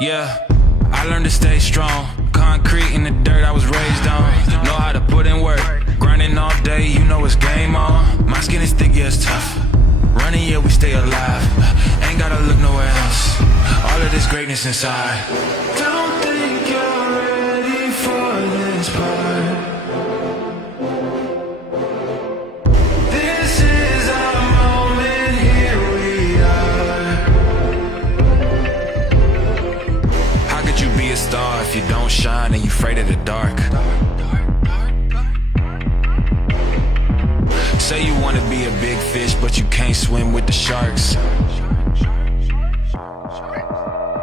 Yeah, I learned to stay strong. Concrete in the dirt I was raised on. Know how to put in work. Grinding all day, you know it's game on. My skin is thick, yeah, it's tough. Running, yeah, we stay alive. Ain't gotta look nowhere else. All of this greatness inside. Don't think you're ready for this part. This is our moment, here we are. How could you be a star if you don't shine and you afraid of the dark? Say you wanna be a big fish, but you can't swim with the sharks.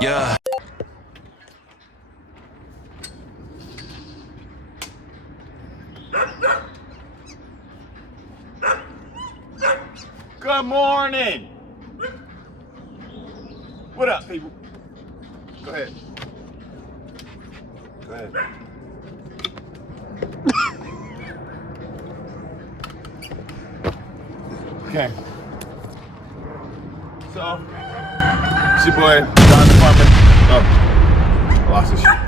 Yeah. Good morning. What up, people? Go ahead. Go ahead. Okay. So, it's your boy, John Department. Oh, lost his shit.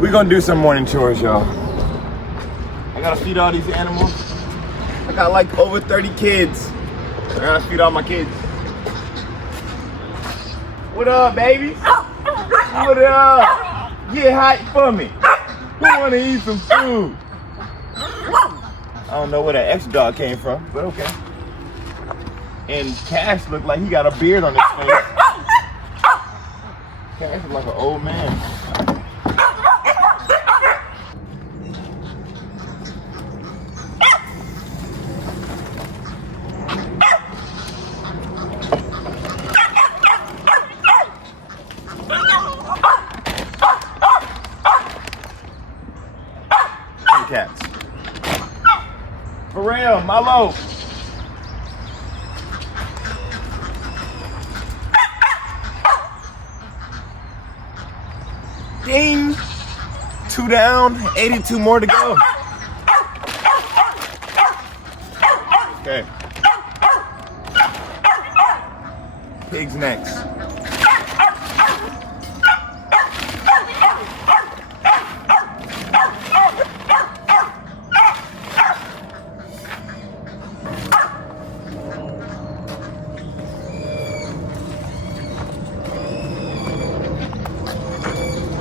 We're gonna do some morning chores, y'all. I gotta feed all these animals. I got like over 30 kids. I gotta feed all my kids. What up, babies? What up? Get hype for me. Who wanna eat some food? I don't know where that extra dog came from, but okay. And Cash looked like he got a beard on his face. Cash looked like an old man. Hey, cats. For real, Milo. Ding. 2 down, 82 more to go. Okay. Pigs next.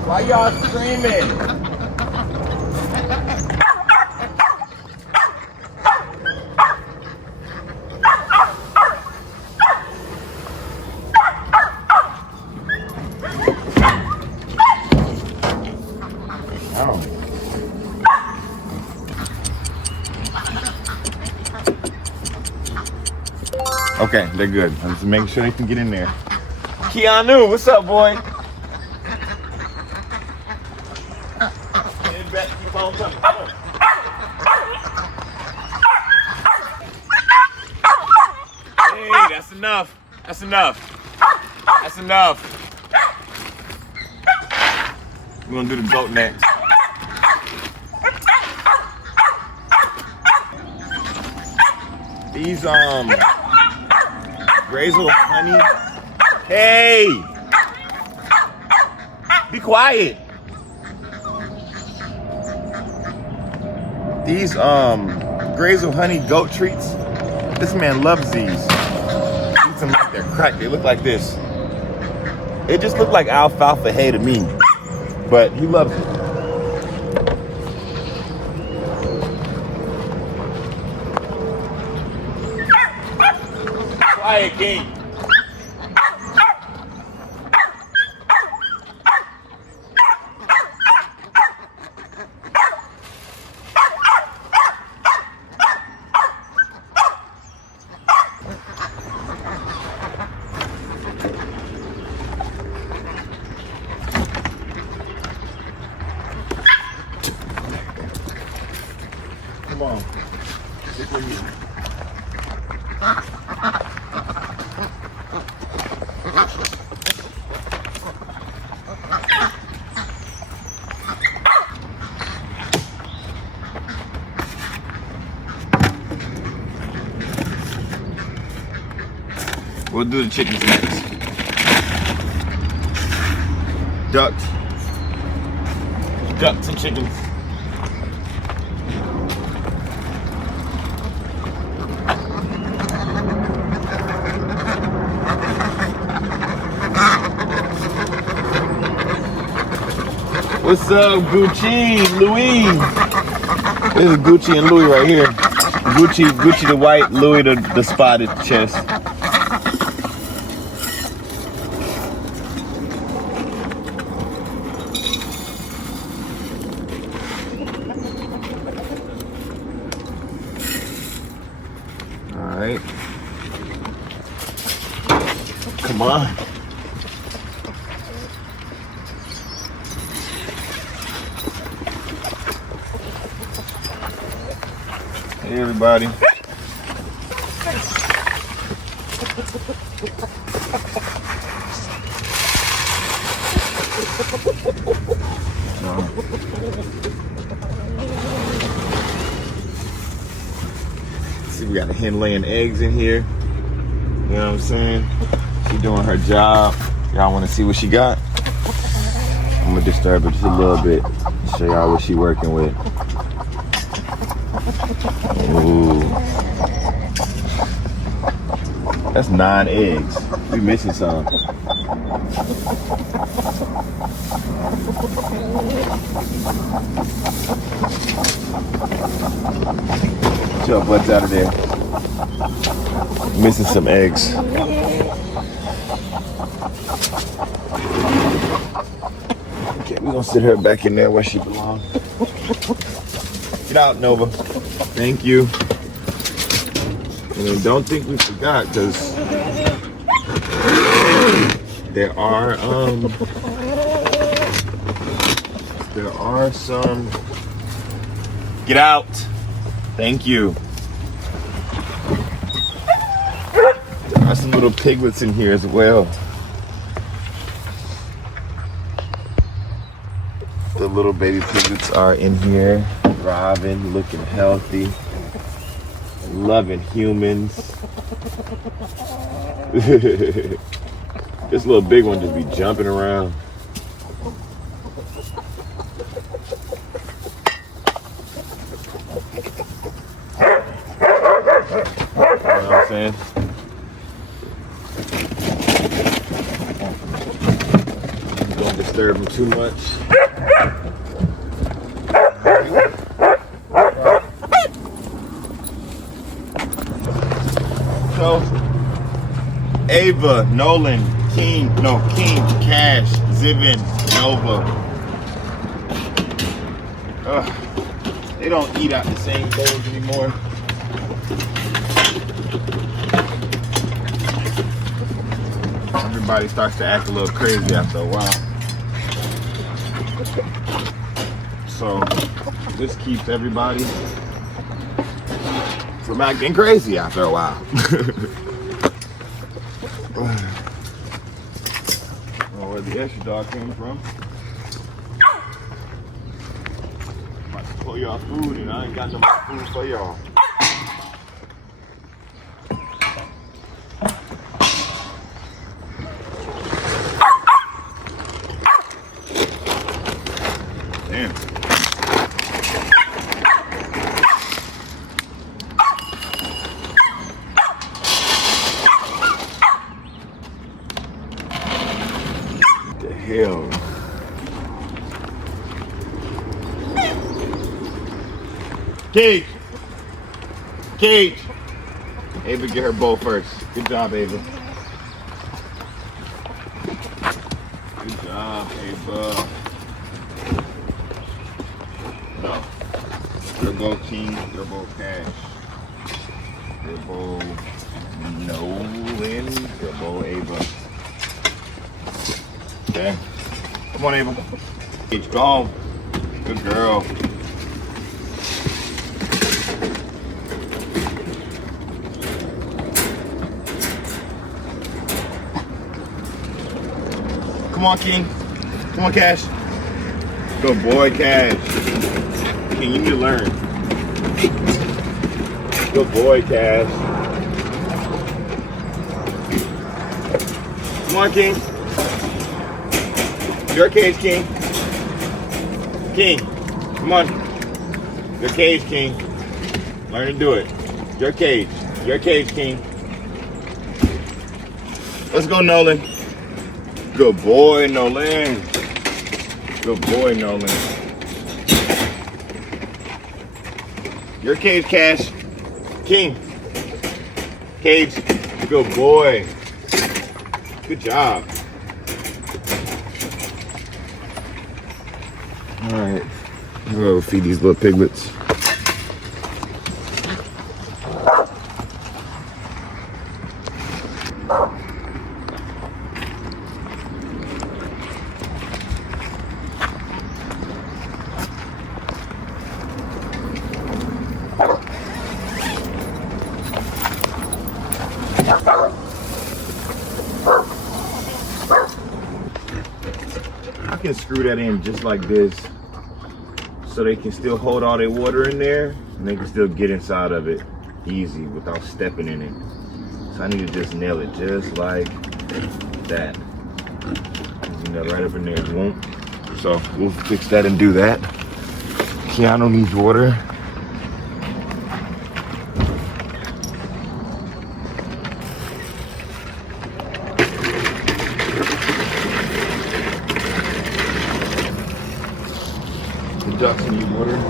Why y'all screaming? Okay, they're good. I'm just making sure they can get in there. Keanu, what's up, boy? Keep on coming. Come on. Hey, that's enough. That's enough. That's enough. We're gonna do the goat next. These Grazel honey. Hey! Be quiet. These Grazel honey goat treats. This man loves these. Eats them like they're cracked. They look like this. It just looked like alfalfa hay to me, but he loves it. Quiet, King. Come on. Stick with me. We'll do the chickens next. ducks. Ducks and chickens. What's up, Gucci, Louis? This is Gucci and Louis right here. Gucci the white, Louis the spotted chest. All right. Come on. Hey everybody. See, we got a hen laying eggs in here. You know what I'm saying? She doing her job. Y'all want to see what she got? I'm gonna disturb her just a little bit. Show y'all what she working with. Ooh. That's 9 eggs. We missing some. Get your butts out of there. Missing some eggs. Okay, we're gonna sit her back in there where she belongs. Get out, Nova. Thank you. And don't think we forgot, because there are some. Get out. Thank you. There are some little piglets in here as well. The little baby piglets are in here, thriving, looking healthy, loving humans. This little big one just be jumping around. You know what I'm saying? Don't disturb them too much. So, Ava, Nolan, King, Cash, Zivin, Nova. They don't eat out the same bowls anymore. Everybody starts to act a little crazy after a while. So, this keeps everybody from acting crazy after a while. I don't know where the extra dog came from. I'm about to pull y'all food and I ain't got no more food for y'all. Damn. Hell. Cage! Cage! Ava, get her bowl first. Good job, Ava. Good job, Ava. No. Your bowl, King. Your bowl, Cash. Your bowl, Nolan. Your bowl, Ava. Okay. Come on, Ava. Cage, go home. Good girl. Come on, King. Come on, Cash. Good boy, Cash. King, you need to learn. Good boy, Cash. Come on, King. Your cage, King. King, come on. Your cage, King. Learn to do it. Your cage. Your cage, King. Let's go, Nolan. Good boy, Nolan. Good boy, Nolan. Your cage, Cash. King. Cage. Good boy. Good job. All right. I'm gonna feed these little piglets. I can screw that in just like this so they can still hold all their water in there and they can still get inside of it easy without stepping in it. So I need to just nail it just like that. You know, right up in there. It won't. So we'll fix that and do that. Keanu needs water. The ducks need water.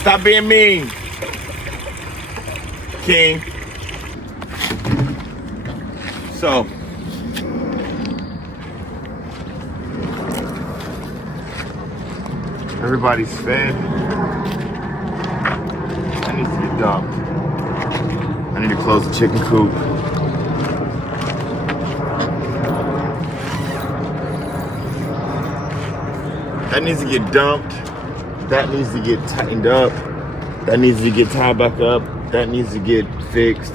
Stop being mean, King. So, everybody's fed. I need to get dumped. I need to close the chicken coop. That needs to get dumped. That needs to get tightened up. That needs to get tied back up. That needs to get fixed.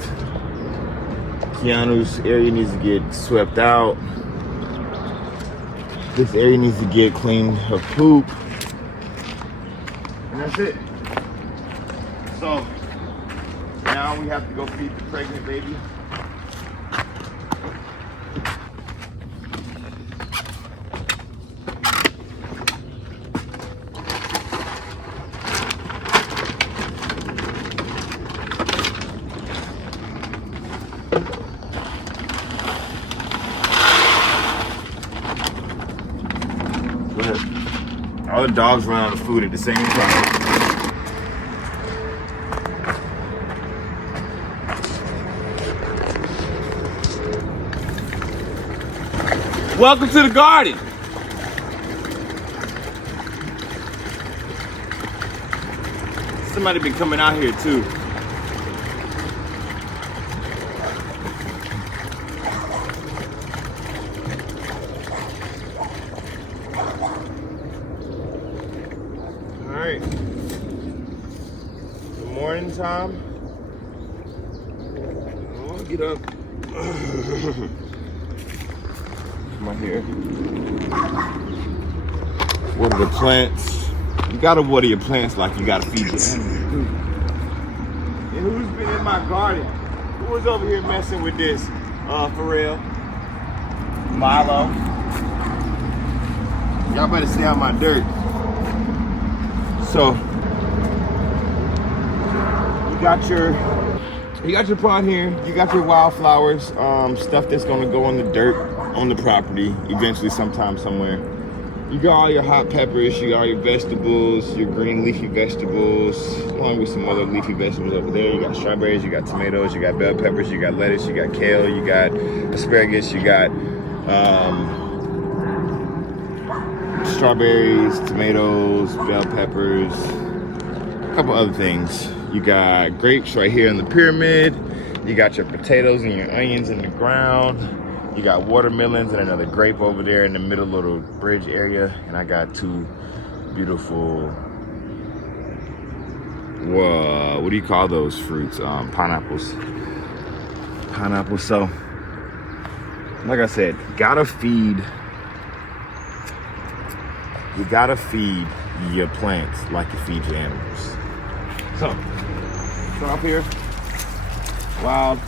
Keanu's area needs to get swept out. This area needs to get cleaned of poop. And that's it. So now we have to go feed the pregnant baby. All the dogs run out of food at the same time. Welcome to the garden. Somebody been coming out here too. Alright. Good morning time. Oh, get up. Come on here. Water the plants. You gotta water your plants like you gotta feed them. And who's been in my garden? Who was over here messing with this? Pharrell. Milo. Y'all better stay out my dirt. So you got your pot here, you got your wildflowers, stuff that's gonna go on the dirt on the property eventually sometime somewhere. You got all your hot peppers, you got all your vegetables, your green leafy vegetables, along with some other leafy vegetables over there. You got strawberries, you got tomatoes, you got bell peppers, you got lettuce, you got kale, you got asparagus, you got strawberries, tomatoes, bell peppers, a couple other things. You got grapes right here in the pyramid. You got your potatoes and your onions in the ground. You got watermelons and another grape over there in the middle of the bridge area. And I got two beautiful, whoa, what do you call those fruits? Pineapples. Pineapples. So, like I said, you gotta feed your plants like you feed your animals. So, come up here. Wild.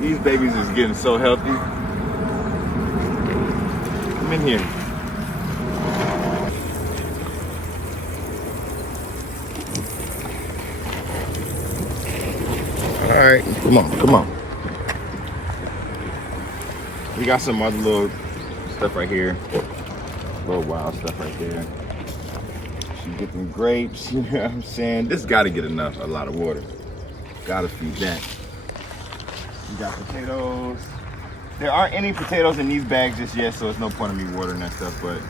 These babies is getting so healthy. Come in here. All right, come on. We got some other little stuff right here. Little wild stuff right there. She get them grapes, you know what I'm saying? This gotta get a lot of water. Gotta feed that. We got potatoes. There aren't any potatoes in these bags just yet, so there's no point in me watering that stuff, but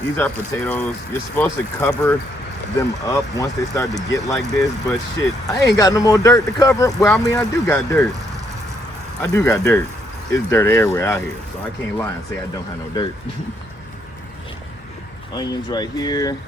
these are potatoes. You're supposed to cover them up once they start to get like this, but shit, I ain't got no more dirt to cover. Well, I mean, I do got dirt. It's dirt everywhere out here, so I can't lie and say I don't have no dirt. Onions right here.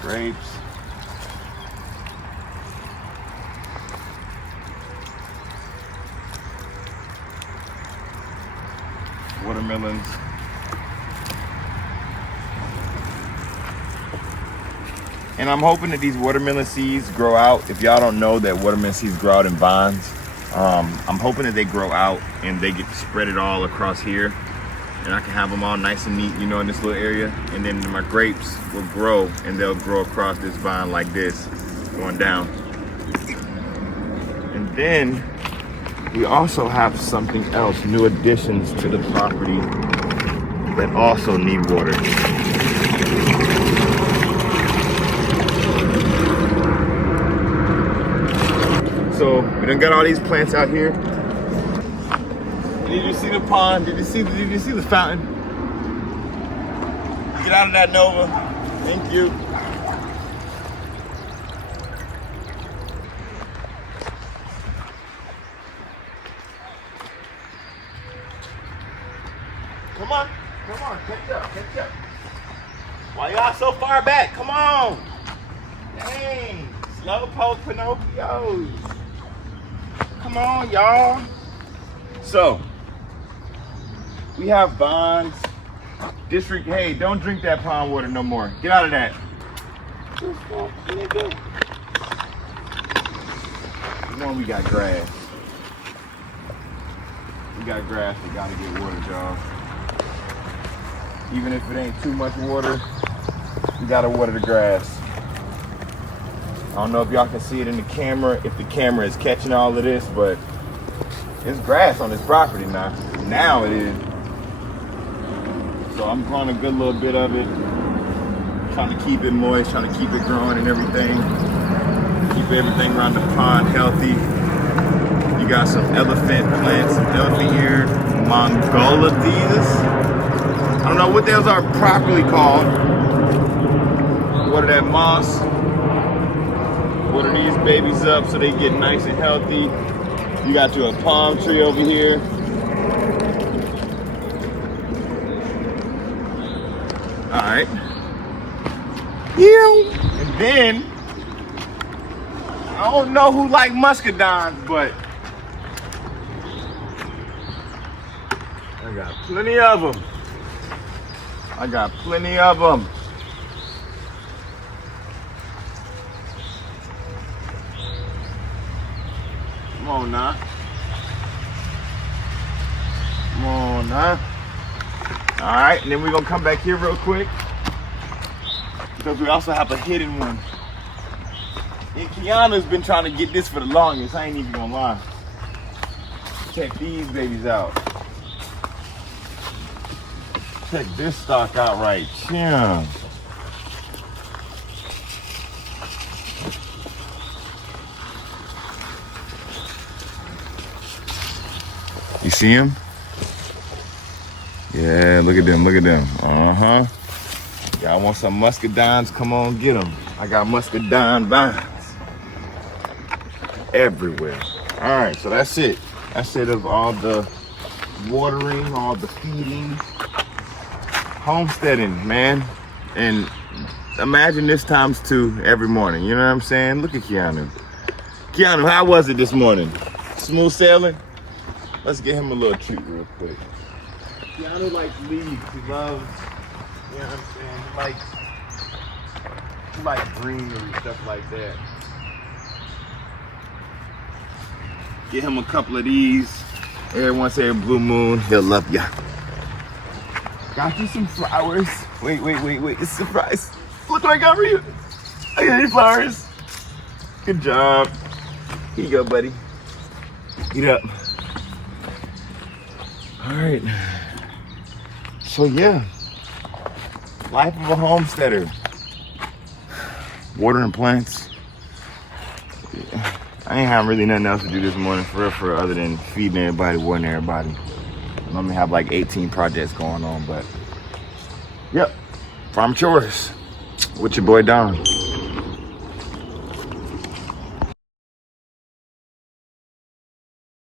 Grapes. Watermelons. And I'm hoping that these watermelon seeds grow out. If y'all don't know that watermelon seeds grow out in vines, I'm hoping that they grow out and they get spread all across here. And I can have them all nice and neat, you know, in this little area. And then my grapes will grow and they'll grow across this vine like this, going down. And then we also have something else, new additions to the property that also need water. So we done got all these plants out here. Did you see the pond? Did you see the fountain? Get out of that, Nova. Thank you. Come on, catch up. Why y'all so far back? Come on. Dang, slowpoke Pinocchios. Come on, y'all. So, we have bonds. District, hey, don't drink that pond water no more. Get out of that. One, we got grass. We got grass, we gotta get water, y'all. Even if it ain't too much water, you gotta water the grass. I don't know if y'all can see it in the camera, if the camera is catching all of this, but it's grass on this property now. Now it is. So I'm growing a good little bit of it. Trying to keep it moist, trying to keep it growing and everything. Keep everything around the pond healthy. You got some elephant plants, some elephant ear, mongolides. I don't know what those are properly called. Water that moss. Water these babies up so they get nice and healthy. You got you a palm tree over here. All right. And then, I don't know who like muscadines, but I got plenty of them. Come on now. All right, and then we're gonna come back here real quick. because we also have a hidden one. And Kiana's been trying to get this for the longest. I ain't even gonna lie. Check these babies out. Check this stock out right here. You see him? Yeah, look at them, look at them. Uh-huh. Y'all want some muscadines? Come on, get them. I got muscadine vines everywhere. All right, so that's it. That's it of all the watering, all the feeding, homesteading, man. And imagine this times 2 every morning. You know what I'm saying? Look at Keanu. Keanu, how was it this morning? Smooth sailing? Let's get him a little treat real quick. Keanu likes leaves. He loves, you know what I'm saying? He likes greenery, stuff like that. Get him a couple of these. Every once in a blue moon, he'll love ya. Got you some flowers. Wait. It's a surprise. Look what I got for you. I got your flowers. Good job. Here you go, buddy. Eat up. All right. So yeah, life of a homesteader. Watering plants. Yeah. I ain't have really nothing else to do this morning for other than feeding everybody, watering everybody. I normally have like 18 projects going on, but yep. Farm chores with your boy Don.